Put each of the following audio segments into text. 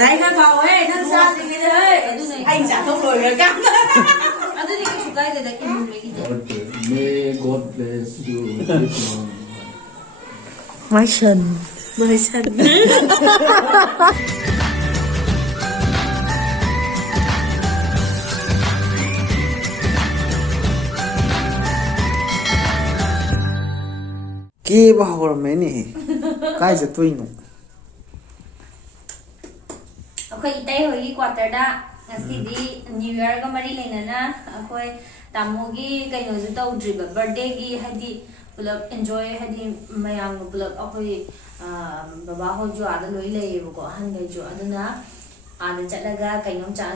lấy cái bầu ấy nó ra thì cái đấy anh chả không nổi được căng anh tôi đi cái chụp cái đấy em lấy cái gì May God bless you. My son. mời sân Kia bao rồi mấy nè. Cái gì tôi nhủ. Okay, itay hoy quarter da ngasi New Year ga mari lenana akoi tamogi kaino ju tawdriba birthday gi hadi pulap enjoy hadi mayang pulap akoi baba ho ju ada loi lei ko han ga ju aduna ada chalaga kaino cha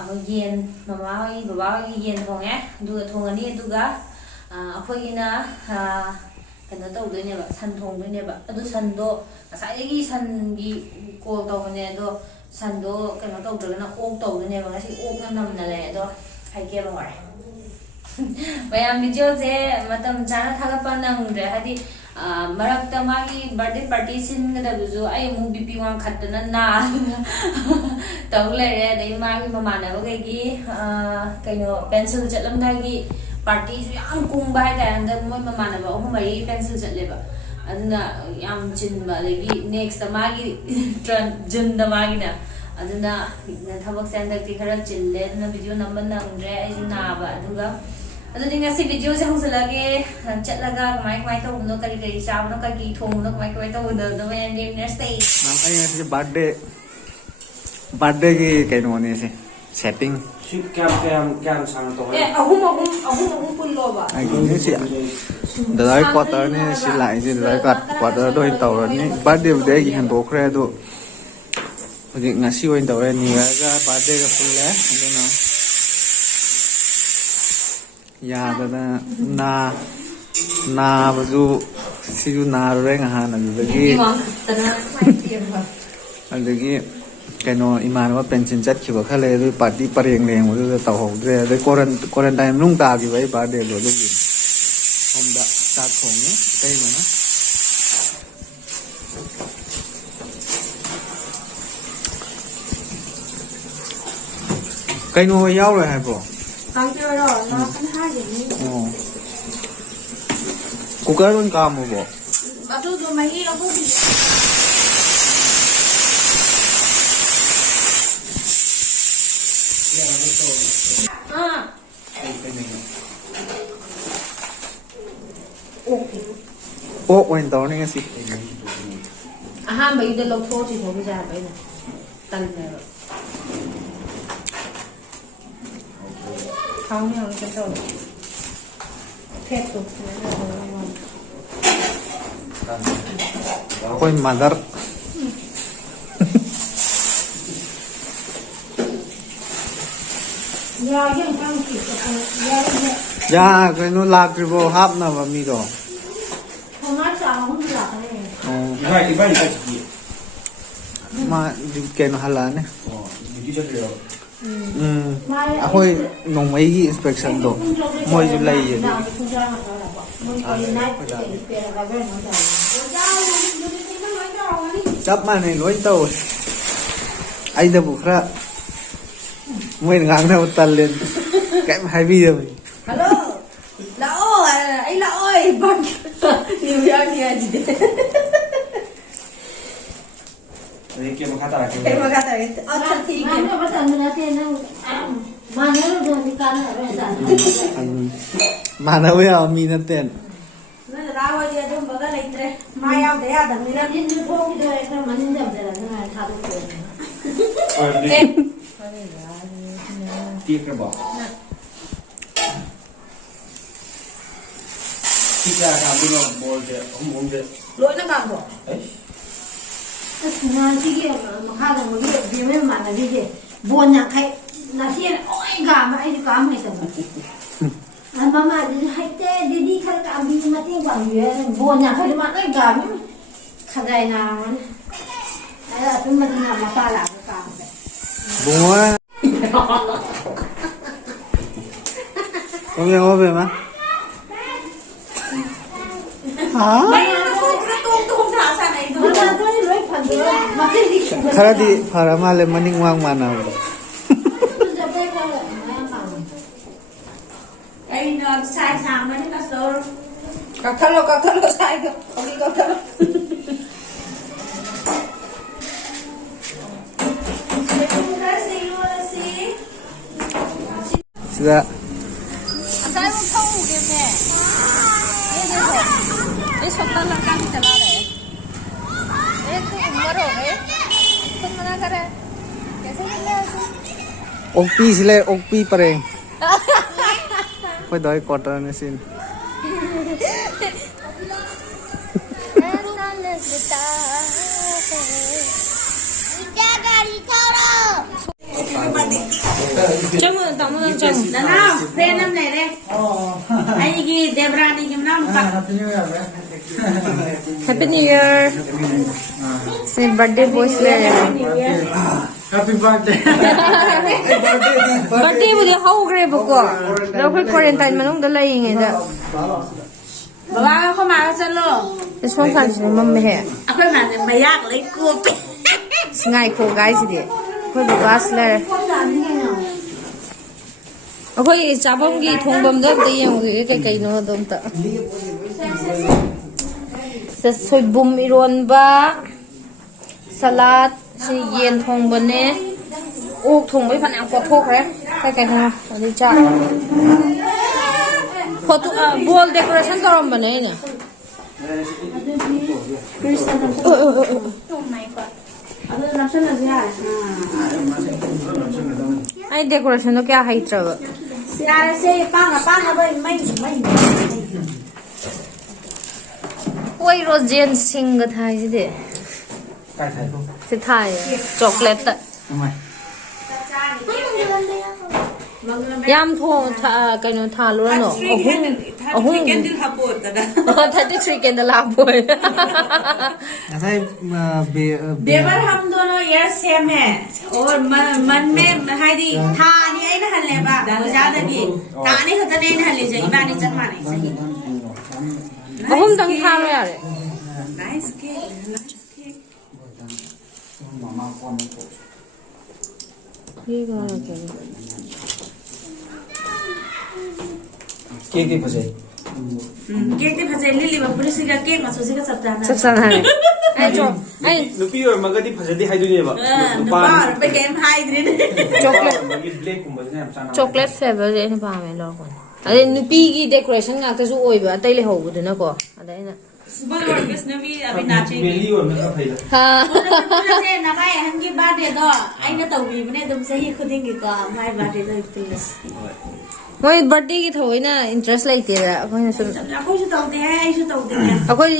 akoi yen mama hoi baba hoi yen thong du thong ani du ga akoi na kaino tawdoi ne ba san thong doi ne ba adu san do asai gi san gi ko taw ne do 산도 그냥 또 들으나 옥 떠오르네 봐. 사실 옥 남나래 도 할게 봐. 왜냐면 비디오제 마담 자나 타가빠는데 하디 마락다 마기 버스데이 파티 신가다부조 아이 무비 비왕 갔더나 나 떠올래 내 마기 마마나 거기 그냥 펜슬 zetlam다기 파티수 양 공부하다는데 뭐 마마나 봐. 엄마 이 펜슬 zet래 봐. aduna yam chin ba legi next amagi jun da magina aduna thabak senda ti khara chille na video number nangre ai na ba aduga aduni ngasi video je hongsalage chatlaga mai to no kari kari cha no ka ki thong no mai to no me name next day Nam ai se birthday ki kaino ne se setting. Cam sang to. ahum pun lo ba Ai ni se. Dai quarter ne si lại si dai quarter do hin taw ni birthday day ki han do khre do. Jadi ngasi oin taw ni ga birthday ga full le aduna. Ya da na bazu si ju na re nga han adagi adagi kaino imanwa pension chat ki ba khale du party pareng leng du taw ho de de quarantine nung ta ki bai birthday lo lu hôm đã ta thong ni kai ma na kaino yao rồi hai bro cái chưa rồi nó phân hai gì cooker luôn cả một bộ bắt đầu rồi mày nó cũng bị ô quên tao này gì ha mấy đứa lâu thôi thì thôi bây giờ bây giờ tần này rồi không nhau cái đầu phép tục quên mother ya cái nó lạc rồi bộ hấp nào mà mi rồi Ibai taki. mà cái nó halal nè Di cho được. Ako'y nung may inspection do mo yung lay yun chắp mà này lối tàu anh đã buộc ra mới ngang đâu tần lên cái mà hai video hello lão anh lão ơi bằng nhiều giờ kìa chị Ini kita kata lagi. Terima kasih. अच्छा ठीक है मैं बता मिलाते हैं ना माने लो निकाल रहे mana we ao mi na ten ना राव जी जो बगल इतरे माया दे आ दम ना दिन में भोग दे एक मन जब दे ना था तो Tiga kerbau. Tiga kami nak bol je, je. lỗi nó bằng rồi na sige makada mo di me mana di bon na kai na tie oi ga ma ai ka mai ta an mama di hai te di kha ka bi ma ti wang yue bon na kai ma ai ga mi kha dai na ai la tu ma ti na ma pa la ka bunga Không nghe về mà hả? mày nó tung thả sang này thôi ma ta ni loi phan de 마티디 카라디 파라말레 마닝 왕 마나 Đây nó sai sàng nó nó sâu. các thằng nó sai cơ không đi các thằng Sida Sai một thâu kìa mẹ. Đây đây rồi. Đây sốt ta là căng chả là đấy. Đây cứ umar हो गए. तुम मना कर रहे. कैसे मिल रहा है? okpi sile okpi pareng koi doi quarter ne sin ऐसा लगता है. Chấm tao muốn chấm. Đó nào, tên năm này đây. Anh gì Debrani kim năm ta. Happy New Year. Say birthday boys le. Happy birthday. Birthday bu de hau gre bu ko. Lo khoi quarantine manung da lai ngai da. Baba ko ma ka lo. This one kan si mom me he. Akhoi ma de mayak lai ko. Singai ko guys de. Khoi baba sle. Akhoi chabam gi thongbam da de yang kai no dom ta. Sa soibum iron ba. Salad si yen thong bane uk thong với phần ăn có thuốc đấy cái này đi chợ photo wall decoration có làm bane nè ai decoration nó क्या hay trâu यार से पांगा भाई मैं वही रोज जेन सिंग था इसे Cái thấy không? thì thay chocolate Mày. yam thong cái nó thà luôn nó hung candle hapot da 33 candle hapot Athai be देवर हम दोनों यार सेम है और मन में हाइदी था नहीं आई ना हल्ले बा ज्यादा भी ताने खतर नहीं ना हल्ले जाई बानी चखमाने सही hung dang tha rồi à nice cake Mama con nó ये क्या है Kia phải gì? केक ते फजे लिली बा पुलिस का केक मा सोसी का सब जाना सब sana है ai cho ai Nupi rồi mà cái đi phải đi hay đôi vậy. बार पे गेम हाई दिन chocolate Mà cái black cũng mới làm sao nào. chocolate flavor je na pa me lo kon ade nupi gi decoration ngak ta su oi ba tai le ho bu na ko ade na सुबह और किसने भी अभी नाचे Belly rồi mới có phải là. ha से नगाए हम की birthday दो आई ना तो भी बने तुम सही खुद ही का माय बर्थडे दो please moi birthday gi thoi na interest lai te da akoi na sum aku su tau de ai su tau de akoi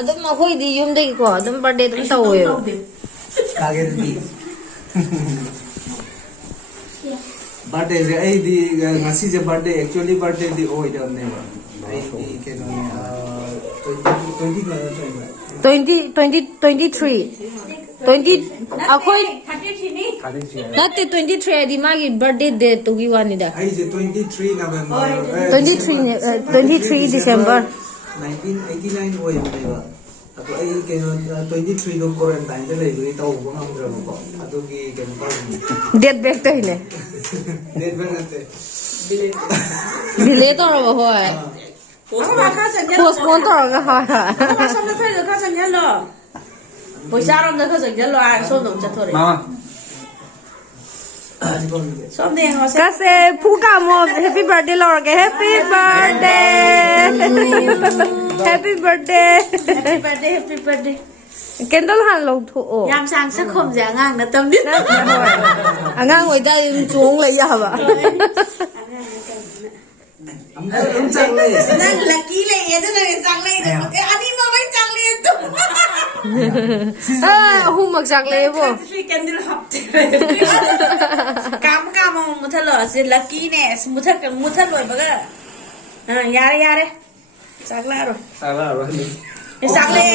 adum akoi di yum de ko adum birthday dum tau oi kage di birthday je ai di ngasi je birthday actually birthday di oi da ne ba ai di ke no ne 20 akoi 33 ni Khá đi chị. natte 23 di magi birthday day to gi wani da ai je 23 November 23 December 1989 oi am ba ato ai ke no 23 do quarantine de lai ri tau ko ham dra ko ato gi ke no ba date back to hile net ba na te delay to ro ho hai postpone to ro ga ha 아, 선물 페이드 가서 열러. 뭐 사람들 가서 열러 아, 손도 잡더래. Mama. 손대 가서 ka se phu ka mo happy birthday lo ga happy birthday happy birthday 해피 버스데이 해피 버스데이. candle han lo thu o 얌상 sắc dạ ngang là tâm đi. angang oi da chuong le ya ba am chang le Nang lucky le ये तो नहीं sang ले तो अनि म वही sang ले तो. hu mak sak le bo Three candle hapte. काम मुथलो से lucky ने मुथल लोय बगा. हां यारे sagla rồi. Sao là rồi? Sang le.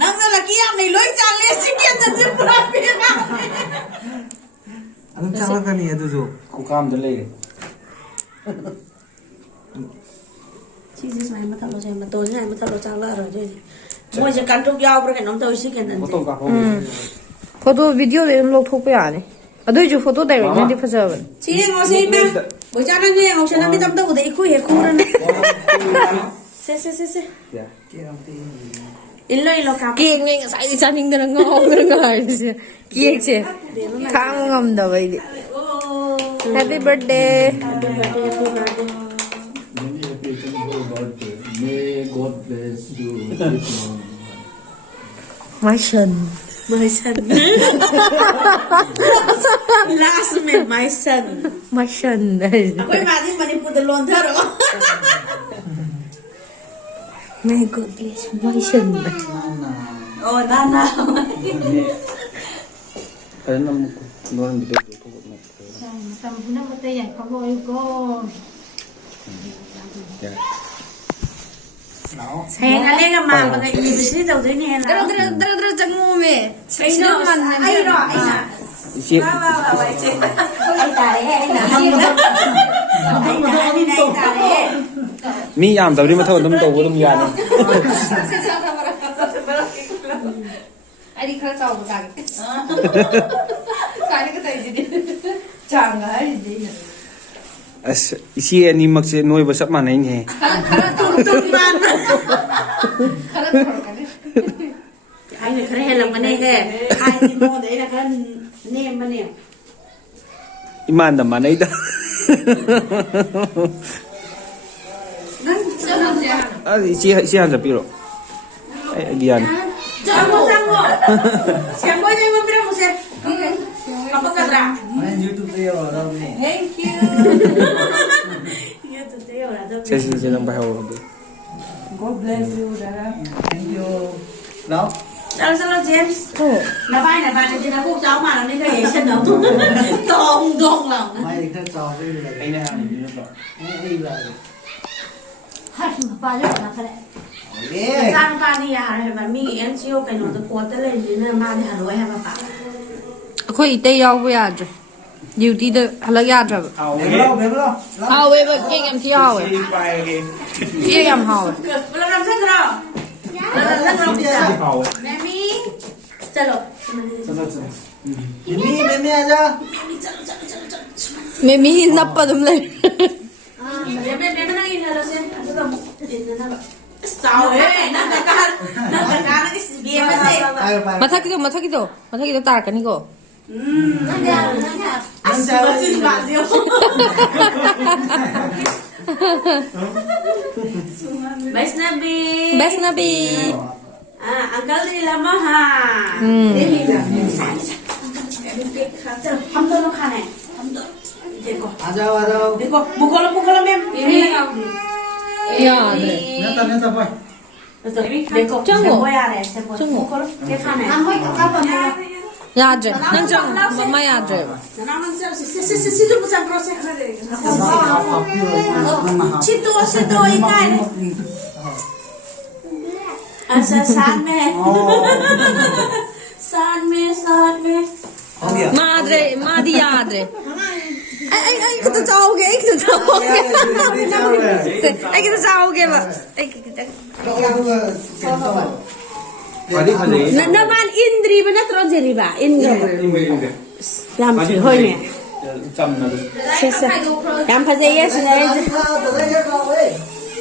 Nang na lucky am nei loy sang le si candle de pura pe na. am chang la ka ni adu jo Cô cam đến đây. Jesus mày mà thằng nó chơi mà tôi này mà thằng nó sang la rồi chứ. ꯃꯣꯏꯁꯦ ꯀꯟꯇ꯭ꯔꯣꯛ ꯌꯥꯎꯕ꯭ꯔꯥ ꯀꯩꯅꯣꯝ ꯇꯧꯋꯤ ꯁꯤ ꯀꯩꯅꯣꯁꯦ photo ꯀꯥꯞꯄ photo ꯚꯤꯗꯤꯑꯣꯗ ꯑꯗꯨꯝ ꯂꯧꯊꯣꯛꯄ ꯌꯥꯅꯤ ꯑꯗꯨꯏꯁꯨ ꯐꯣꯇꯣ ꯗꯥꯏꯔꯦꯛꯅꯗꯤ ꯐꯖꯕꯅꯤ ꯁꯤ ꯌꯦꯡꯉꯣ ꯁꯤ ꯏꯃꯥ ꯕꯣꯏꯆꯥ ꯅꯪ ꯌꯦꯡꯉꯣ ꯁꯤ ꯅꯪꯗꯤ ꯇꯝ ꯇꯧꯕꯗ ꯏꯈꯨ ꯍꯦꯛ ꯈꯨꯔꯅꯤ ꯁꯦ illo illo kap ꯀꯦꯛꯅꯦ ꯉꯁꯥꯏꯗꯤ ꯆꯥꯅꯤꯡꯗꯅ ꯉꯥꯎꯗꯅ ꯉꯥꯏꯔꯤꯁꯦ ꯀꯦꯛꯁꯦ ꯈꯥꯡꯕ ꯉꯝꯗꯕ ꯑꯩꯗꯤ happy birthday May God bless you. my son my son last man my son my son akoy madi manipur da lon tharo may God bless my son oh nana Kaya naman noon dito ko. tầm nó có tay dạng không có cô hẹn anh em mà cái gì thì sẽ đầu tới nè là 드르 장모메 ai đó ai nè Isip. vào vậy chị anh ta đấy anh là anh ta đấy Mi yam tawdi ma thawdam tawdam yani. 아니 그럴 줄 알고 자기 자기가 다 이제 장가 이제 As isi ani makse noi ba sap manai ne. tumtumman 가라 들어가네 anh này khare làm cái này kìa ai thì mua đấy là cái nem mà nem Iman da manai da. Isi han sapiro. Ai agian. Jangan sanggup. Siapa yang mau bilang musik? Apa kata? YouTube video đó nè. Thank you. YouTube dia orang tu. Se nang bahaw. Thank you. Đó. Hello James. Là vai thì nó cũng cháu mà nó nên cái chân nó tông lòng. Mày thích trò cái gì là Ai na han ni ba. Ai là. hát mà ba lớp là thế Yeah. Sang ba đi à hay là mi NGO cái nó tôi quật tới lên thì nó mang đi Hà Nội hay mà bảo. ꯑꯩꯈꯣꯏ ꯏꯇꯩ ꯌꯥꯎꯕ ꯌꯥꯗ꯭ꯔꯦ ꯗ꯭ꯌꯨꯇꯤꯗ ꯍꯜꯂꯛ ꯌꯥꯗ꯭ꯔꯕ Bé đó. ꯍꯥꯎꯋꯦꯕ cake ꯌꯥꯝ ꯊꯤ ꯍꯥꯎꯋꯦ cake ꯌꯥꯝ ꯍꯥꯎꯋꯦ Làm sao rồi? Làm sao rồi? Haw. Mami. Chalo. Mimi ra. ꯃꯦꯃꯤ ꯅꯞꯄ ꯑꯗꯨꯝ ꯂꯩ Mẹ nó in là xem. Sao ấy? Nó cả nó cái bia mà gì? ꯃꯊꯛꯀꯤꯗꯣ ꯇꯥꯔꯛꯀꯅꯤꯀꯣ Anh xin bạn diêu. Besnabi. 베스나비 Uncle đi làm ha. Hâm tôi nó khá này. Hâm tôi. देखो. À đâu. देखो. Mukolo em. 야 네. Neta boy. देखो. 짱구. 뭐야 래. 짱구. Mukolo. cái khá này. ăn mấy cái con 야드레 난좀 엄마 야드레 Nó mang sao xí lúc sang process. Chito ý cái này. San mẹ. San mẹ. Không hiểu. 마디 야드레 아이 그때 자오게 아이 그때 자오게 봐 Padi padi. Naman indri ba na tron jeri ba? Indri. Yam chi hoi ne. Cham na. Sesa. Yam pha jey yes ne.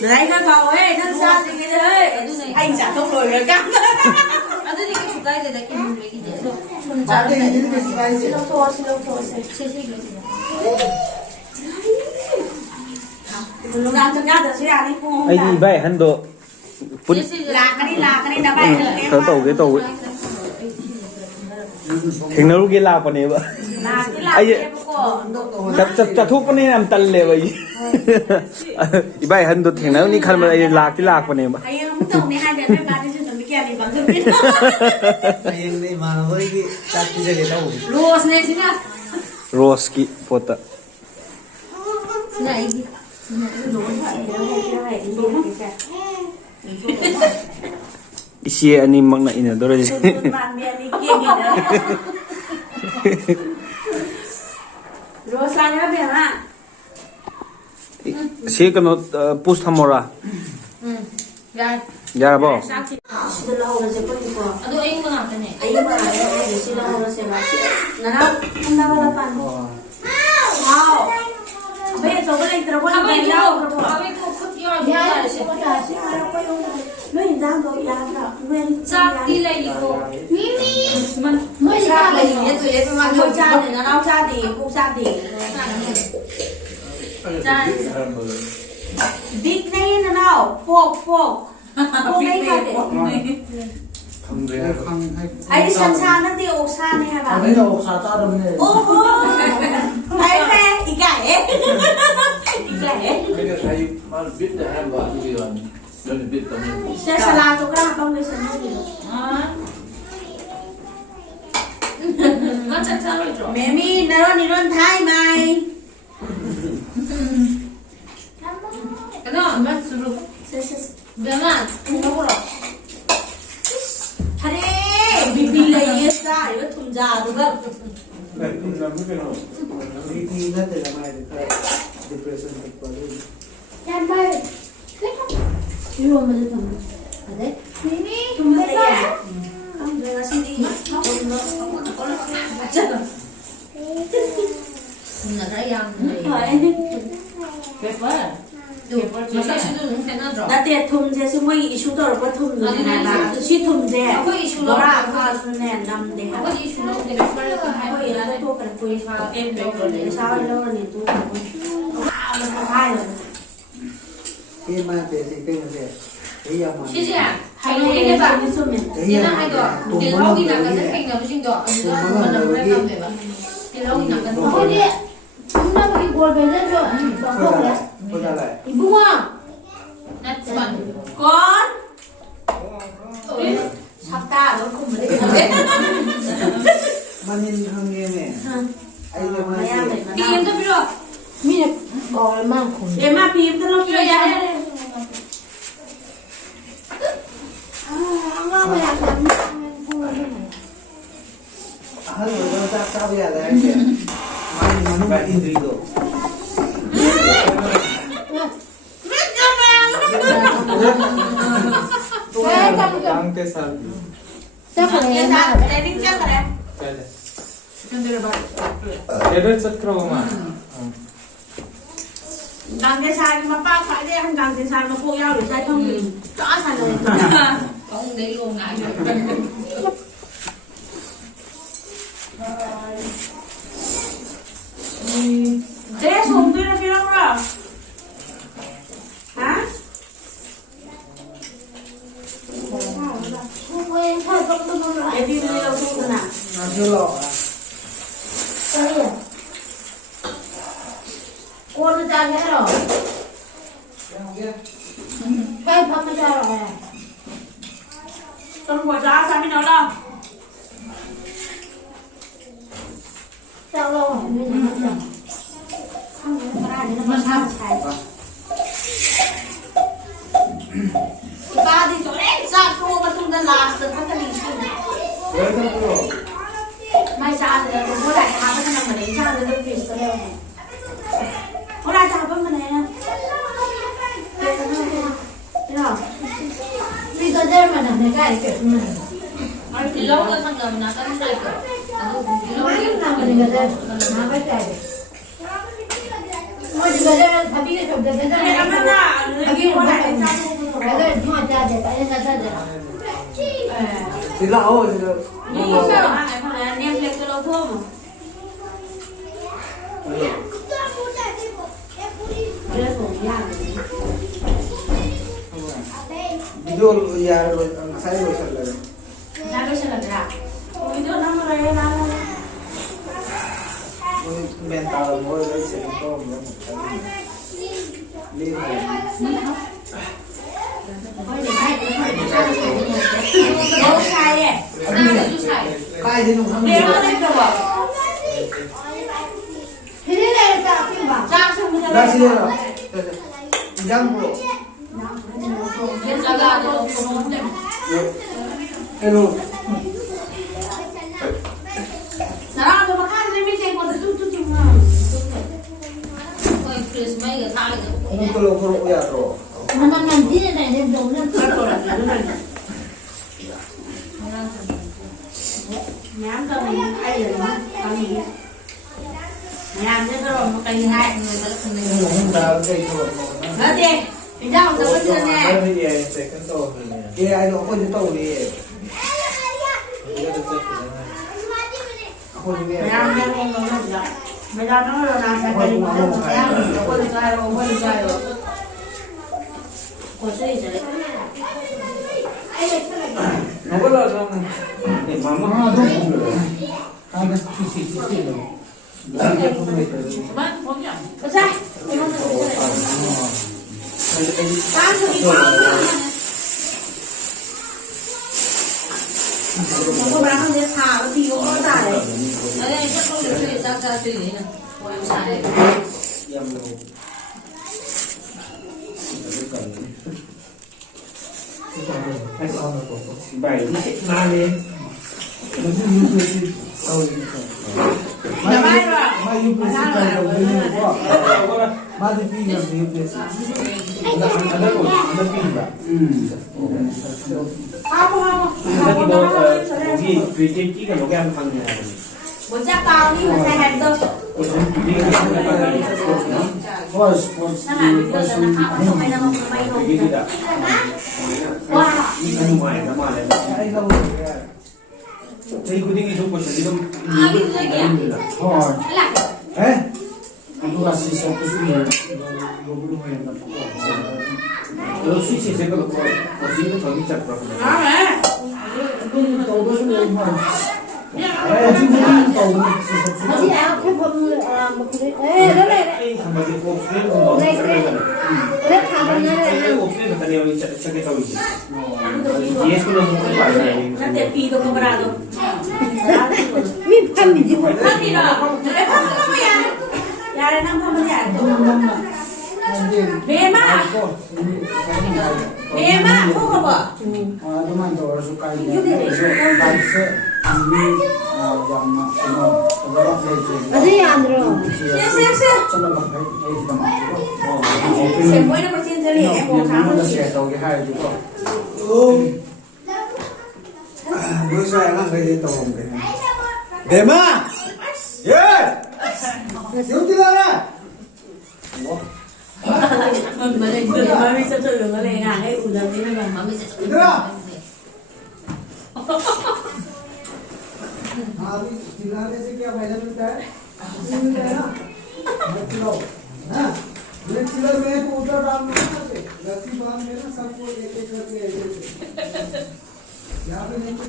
Đấy nó cầu ấy, nó ra thì cái đấy. Anh chả không nổi rồi căng. 아들이 이게 주가야 돼 내가 이렇게 이제 Slow thôi. Nó đang cho nhau được chứ à đi không? Ai di bai han do. Pun Là cái đi đã bay được em. thau tau ke tau. Thengnaru ke la pa ne ba. Là cái là em cô. Cha thuk pa ne nam tal le ba yi. Ibai han do thengnaru ni khan ma ai lak ti lak pa ne ba. Ai không tông này hai đứa mấy ba đi chuẩn bị kia đi bằng thực biết. Anh đi mà với cái cắt cái gì đâu. 로스 내 지나 Rose ki pota. 지나 이게 Isi ani mak na ina dore. Bạn bè đi kia gì nữa. Rồi sang cái biển à? Se kano post hamora. 야 yarabo 시들 나오는 제 거니까. ꯑꯗꯣ ꯑꯌꯤꯡꯕ ꯉꯥꯛꯇꯅꯦ. 아이고 말이야. 시 나오는 제 맛이. 나랑 한다발라 판. 와우. 왜 저거 있더라 보니까 야오 그러고. 가위도 컷 야, 이어야지. 시원하다. 시원하다. 너 인상도 야다. 왜? 짝이 레이고. 미미. 만 뭐 이상해. 얘도 얘도만 여자네 나랑 자디 혹자디. 짠. 빅 네인 나오 폭폭. 폭네 가데. 아이 산차는데 옥사네 해봐. 내가 옥사 따르네. 오호. 아이래 이가해. 이가해. Cái thầy mà biết để em gọi thì là đơn biết tầm 셀살라 쪽랑 똥내 선생님. 맞아, 잘하죠. 매미 너런 이런 타이마이. 그럼 맛으로. 그러면 먹으러. 하래 비빌레 예사 이거 tum자 누가 Ni na te la mai de depression ke pare. 짠발. 이거 먼저 좀. 네? 미미. tum자 내가 시디 맞잖아. 나라 양. 배불. 마사지도 괜찮죠? 나때 tum제 스모이 이슈도 뭐 tum제 나 시 tum제 뭐라 가수네 남대 아버지 주로 되게 빨리 하고 이라도 또 그래 보이사 엠도 샤워러니 또 하요 Ke ma te si ke ma te. Iya ma. 시지야, 하이네 하이네 봐. 재밌으면 얘는 하이도 딜러기 나가는 행동신도 어디서 한번 해보면 돼봐. 딜러기 나가는 어디? 엄마가 이걸 왜 내줘? 먹어래. Boda lại. 이붕아. 나지만 건 샀다 너 그럼 돼 Manin hang ye me. Ai le ma te. 게임도 필요. 미네 얼만큼. 얘마 비임도 필요야. 엄마가 약간 Hal lo ta ta ya la ke. Mani manu ba indri do. Tang ke sal 짝을 해. 레딩 짱 그래 Level set karo ma 강대 살만 빡 빨리 한 강대 살만 꼭 야를 살 형님 쫙 살는 Ông đấy luôn ngại. 내 손들을 필요하라 아? 소고에 살 정도 놀아. 애들이랑 소구나 Na lo. 저기야. 꼬는 짝 해라. 빨리 밥을 자러 해. 좀 보자 사미 넣어라 짜러 하면 바디 저래 싹고 같은 데 라스트 한달 이상 mai xa thì cũng có đại học cái năm mà đến xa thì đơn vị sẽ đeo này có đại học bên này nè vì tôi đây mà làm cái kiểu này 딜러가 상관은 나가는 사이거. 많이 나가는 거들 나갈 때 뭐 지금 밥이 좀 되는데 밥이 뭐 đại cái chúng ta để tại nên ta để Thì lão thì như sao ai mà anh em lên cái lâu thơm video ya rồi sai rồi sai rồi. ra cái sẽ là ra video năm rồi là Men ta là mỗi cái sẽ có một cái liên hệ. đâu sai ấy Cái gì nó không nếu nó lên được thế này là cái bảo ra xong bây giờ ra xin rồi. Giang bro. 나가도 좋은데. Hello. 나랑 좀 하는 재미 되고 뚝뚝 좀 거의 크리스마스가 다 이거. Không có lâu không có rồi. mà năm năm đi này nên dùng nên 그럴 거라 Nhám đâu ai rồi mà tao gì nhám chứ đâu mà cây hai người ta không nên không đào cây thôi đó đi mình ra một số cái chuyện nè cái gì sẽ cái tổ cái ai nó con tổ đi mày ăn cho nên nó được mày ra nó làm cái cây mà nó quên sai rồi của suy rồi nó có là không để mà nó đúng rồi cái xì rồi có sai tám mươi nó có bán không thả nó thì nó dài đấy chắc không được chuyện ra suy nghĩ nè sai bảy ma đi nhà mai rồi ma yêu quý sĩ trời đồng với nhau quá ma đi pin là yêu quý sĩ ada pin ba 여기 VJ 끼가 여기 한 방이야. một chắc cao đi mà sai hành đâu bos sao lại bây giờ nó khóc không may đâu may đâu 여기다. wow 이거 뭐야? 나만에. ai đâu 저희 고딩이 좀 보셔. 지금 à cái gì kìa thôi là eh aku kasih fokus ini 20 menit 너 스위치 생각하고 어디서 저기 잡고. đó mà aku tahu bos ini cuma tahu Mà chị áo cái phần một cái ê đó này 한마디 곱슬 너 생각하는. rất khá là 곱슬 곱슬 갖다 내고 저기 저기. 예술은 뭐가 아니야. nó tiền phi tôi không ra đâu mi phân mình gì vậy không thì nó đấy không có gì à nhà này năm không có gì à về mà không có bỏ teman tuh harus suka ini guys ini yang beberapa legend ở đây ăn rồi xe coba pakai ini sama xe mới nó có trên xe liền em mua khám nó rồi sẽ tàu cái hai juga bữa sau nó cái gì tàu cái để mà yeah thiếu tí là mà lên đường mà mình sẽ chơi đường cái này ngàn ấy ủn dần thế này mà mình sẽ Được chưa? अभी चिल्लाने से क्या फायदा मिलता है? कुछ नहीं मिलता है ना? मत चिल्लाओ, हाँ? ये चिल्ला मेरे को उधर डालना है, रस्सी बांध देना सबको एक एक करके यहाँ पे नहीं